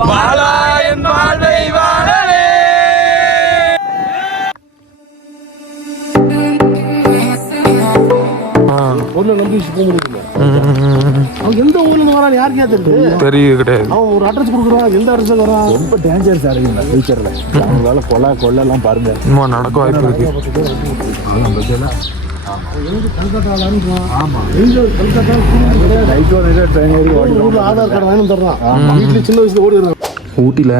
பாலாயன் வாழ்வை வாழவே. எந்த ஊர்ல வரான் யாருக்கே தெரியுது கிடையாது. அவன் ஒரு அட்ரஸ் கொடுக்குறான், எந்த அட்ரஸ் வரான். ரொம்ப டேஞ்சர் சார் இந்த ஃபியூச்சர்ல. அவங்களால கொலை எல்லாம் பாருங்க இன்னும் நடக்க வாய்ப்பு இருக்கு. ஊட்டியில்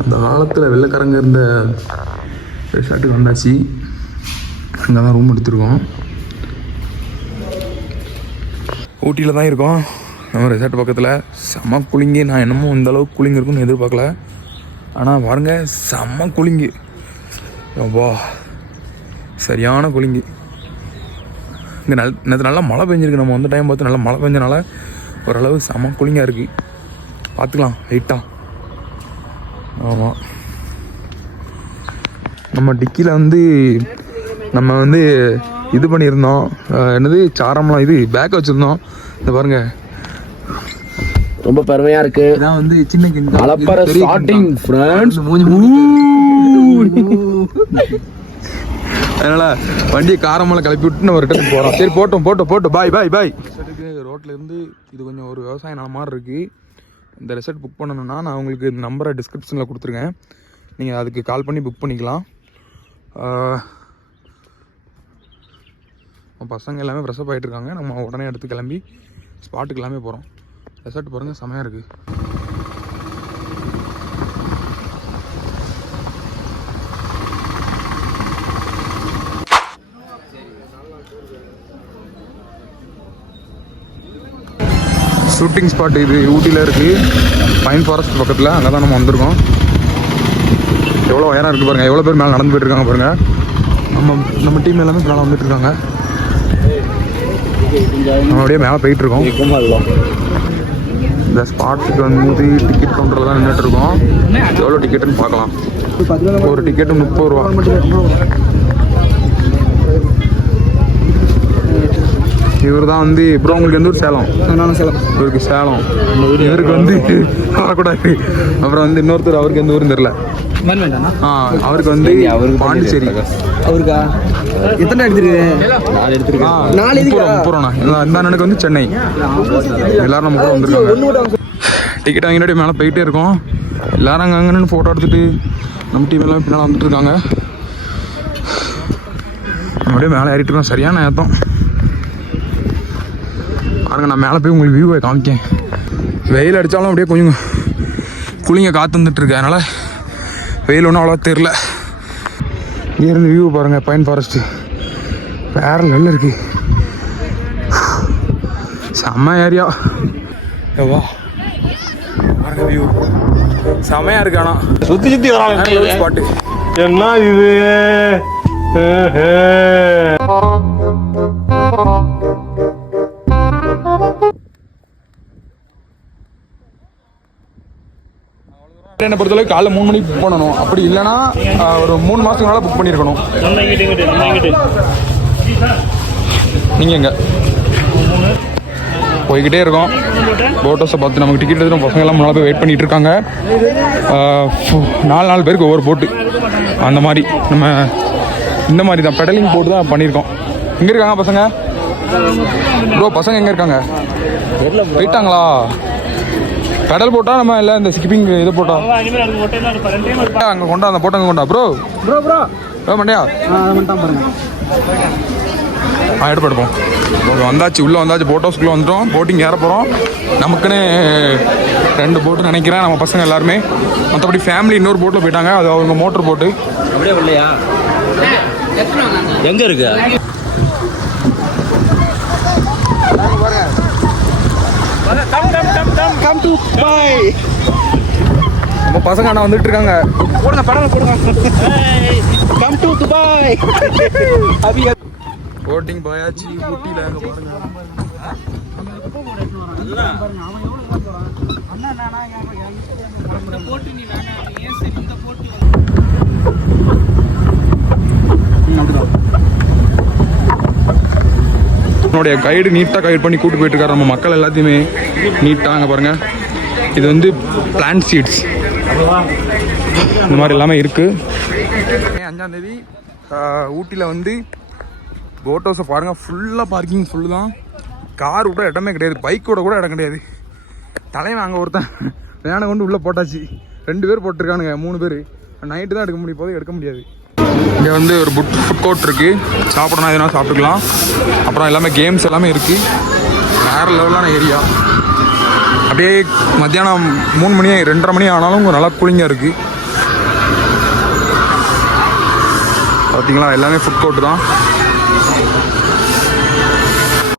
அந்த காலத்தில் வெள்ளைக்காரங்க இருந்த ரெசார்ட்டுக்கு வந்தாச்சு. அங்கே தான் ரூம் எடுத்துருக்கோம். ஊட்டியில் தான் இருக்கோம் நம்ம ரெசார்ட் பக்கத்தில். செம்ம கூலிங்கு. நான் என்னமோ இந்த அளவுக்கு கூலிங் இருக்குன்னு எதிர்பார்க்கல. ஆனால் பாருங்க செம்ம கூலிங்கு. வா சரியான கூலிங்கு. இங்கே நேற்று நல்லா மழை பெஞ்சிருக்கு. நம்ம வந்த டைம் பார்த்து நல்லா மழை பெஞ்சனால ஓரளவு செம்ம கூலிங்காக இருக்குது. பார்த்துக்கலாம் லைட்டாக. ஆமாம் நம்ம டிக்கியில் நம்ம இது பண்ணியிருந்தோம். என்னது சாரம்லாம் இது பேக் வச்சுருந்தோம். இந்த பாருங்க ரொம்ப பெருமையா இருக்கு. இதான் சின்ன அலப்பற ஸ்டார்டிங் ஃப்ரெண்ட்ஸ். அதனால வண்டியை காரமெல்லாம் கிளப்பி விட்டு நம்ம ரிட்டர்ன் போகிறோம். சரி போட்டோம் பாய் ரோட்டில் இருந்து இது கொஞ்சம் ஒரு விவசாய நிலம் மாதிரி இருக்குது. இந்த ரெசார்ட் புக் பண்ணணுன்னா நான் உங்களுக்கு இந்த நம்பரை டிஸ்கிரிப்ஷனில் கொடுத்துருக்கேன். நீங்கள் அதுக்கு கால் பண்ணி புக் பண்ணிக்கலாம். பசங்க எல்லாமே ஃப்ரெஷ்அப் ஆகிட்டு இருக்காங்க. நம்ம உடனே எடுத்து கிளம்பி ஸ்பாட்டுக்கு எல்லாமே போகிறோம். ரெசார்ட் பாருங்கள் செமையாக இருக்குது. ஷூட்டிங் ஸ்பாட் இது ஊட்டியில் இருக்குது. பைன் ஃபாரஸ்ட் பக்கத்தில். அங்கே தான் நம்ம வந்திருக்கோம். எவ்வளோ உயரம் இருக்குது பாருங்கள். எவ்வளோ பேர் மேலே நடந்து போயிட்டுருக்காங்க பாருங்கள். நம்ம டீம் எல்லாமே மேலே வந்துட்டுருக்காங்க. நம்ம அப்படியே மேலே போயிட்டுருக்கோம். இந்த ஸ்பாட்டுக்கு டிக்கெட் கவுண்டரில் தான் நின்றுட்டுருக்கோம். எவ்வளோ டிக்கெட்டுன்னு பார்க்கலாம். ஒரு டிக்கெட்டு 30 ரூபா. இவர் தான் ப்ரோ உங்களுக்கு எந்த ஊர்? சேலம். இவருக்கு சேலம். இவருக்கு வரக்கூடாது. அப்புறம் இன்னொருத்தர் அவருக்கு எந்த ஊருன்னு தெரியல. அவருக்கு பாண்டிச்சேரி. அவருக்கா எத்தனை எடுத்துருக்கேன்? 30 இந்த அண்ணனுக்கு சென்னை. எல்லாரும் நம்ம கூட வந்துருக்காங்க. டிக்கெட் வாங்கிட்டு மேலே போயிட்டே இருக்கோம். எல்லாரும் அங்கே ஃபோட்டோ எடுத்துட்டு நம்ம டீம் எல்லாமே பின்னால் வந்துட்டு இருக்காங்க. அப்படியே மேலே ஏறிட்டு இருக்கோம். சரியான ஏத்தம் பாருங்க. நான் மேலே போய் உங்களுக்கு வியூவை காமிக்கேன். வெயில் அடித்தாலும் அப்படியே கொஞ்சம் கூலிங்க காற்று வந்துட்டுருக்கு. அதனால் வெயில் ஒன்றும் அவ்வளோ தெரில. இங்கேருந்து வியூ பாருங்கள். பைன் ஃபாரஸ்ட்டு வேறு லெவலில் இருக்குது. செம்ம ஏரியா. வா பாருங்க வியூ செம்மையாக இருக்கு. ஆனால் சுற்றி வராங்க ஸ்பாட்டு. என்ன இது? என்னை பொறுத்தளவுக்கு காலைல 3 மணிக்கு புக் பண்ணணும். அப்படி இல்லைன்னா ஒரு 3 மாதத்துக்கு மேலே புக் பண்ணியிருக்கணும். நீங்கள் எங்கே போய்கிட்டே இருக்கோம். போட் ஹவுஸை பார்த்து நமக்கு டிக்கெட் எடுத்து பசங்க எல்லாம் முன்னாடி போய் வெயிட் பண்ணிகிட்டு இருக்காங்க. 4 பேருக்கு ஒவ்வொரு போட்டு அந்த மாதிரி நம்ம இந்த மாதிரி தான் பெடலிங் போட்டு தான் பண்ணியிருக்கோம். எங்கே இருக்காங்க பசங்க? ப்ரோ பசங்க எங்கே இருக்காங்க? போயிட்டாங்களா? கடல் போட்டா நம்ம இல்லை இந்த ஸ்கிப்பிங் இது போட்டா அங்கே கொண்டா அந்த போட்டோ அங்கே கொண்டா. ப்ரோ மண்டியா எடுப்போம். வந்தாச்சு உள்ளே வந்தாச்சு. போட் ஹவுஸ்க்குள்ளே வந்துட்டோம். போட்டிங் ஏற போகிறோம். நமக்குன்னு 2 போட்டு நினைக்கிறேன் நம்ம பசங்க எல்லாருமே. மற்றபடி ஃபேமிலி இன்னொரு போட்டில் போயிட்டாங்க. அது அவங்க மோட்டர் போட்டு. எங்கே இருக்கு? நம்ம பசங்க அண்ணா வந்துட்டு இருக்காங்க. போடுங்க படம் போடுங்க. Come to Dubai. போட்டிங் போயாச்சு ஊட்டியில். அங்கே பாருங்க என்னுடைய கைடு நீட்டாக கைட் பண்ணி கூப்பிட்டு போயிட்டு இருக்காரு. நம்ம மக்கள் எல்லாத்தையுமே நீட்டாக அங்கே பாருங்கள். இது வந்து பிளான்ட் சீட்ஸ் இந்த மாதிரி எல்லாமே இருக்குது. 5ஆம் தேதி ஊட்டியில் வந்து போட் ஹவுஸை பாருங்கள், ஃபுல்லாக பார்க்கிங் ஃபுல்லு தான். கார் விட இடமே கிடையாது, பைக்கோட கூட இடம் கிடையாது. தலைவன் அங்கே ஒருத்தன் வேனை கொண்டு உள்ளே போட்டாச்சு. 2 பேர் போட்டிருக்கானுங்க, 3 பேர். நைட்டு தான் எடுக்க முடியும், போது எடுக்க முடியாது. இங்கே வந்து ஒரு ஃபுட் கோர்ட் இருக்குது, சாப்பிடணும் எதுனா சாப்பிட்டுக்கலாம். அப்புறம் எல்லாமே கேம்ஸ் எல்லாமே இருக்குது. வேறு லெவலான ஏரியா. அப்படியே மத்தியானம் 3 மணி 2:30 மணி ஆனாலும் நல்லா கூலிங்காக இருக்குது. பார்த்தீங்களா, எல்லாமே ஃபுட் கோர்ட்டு தான்.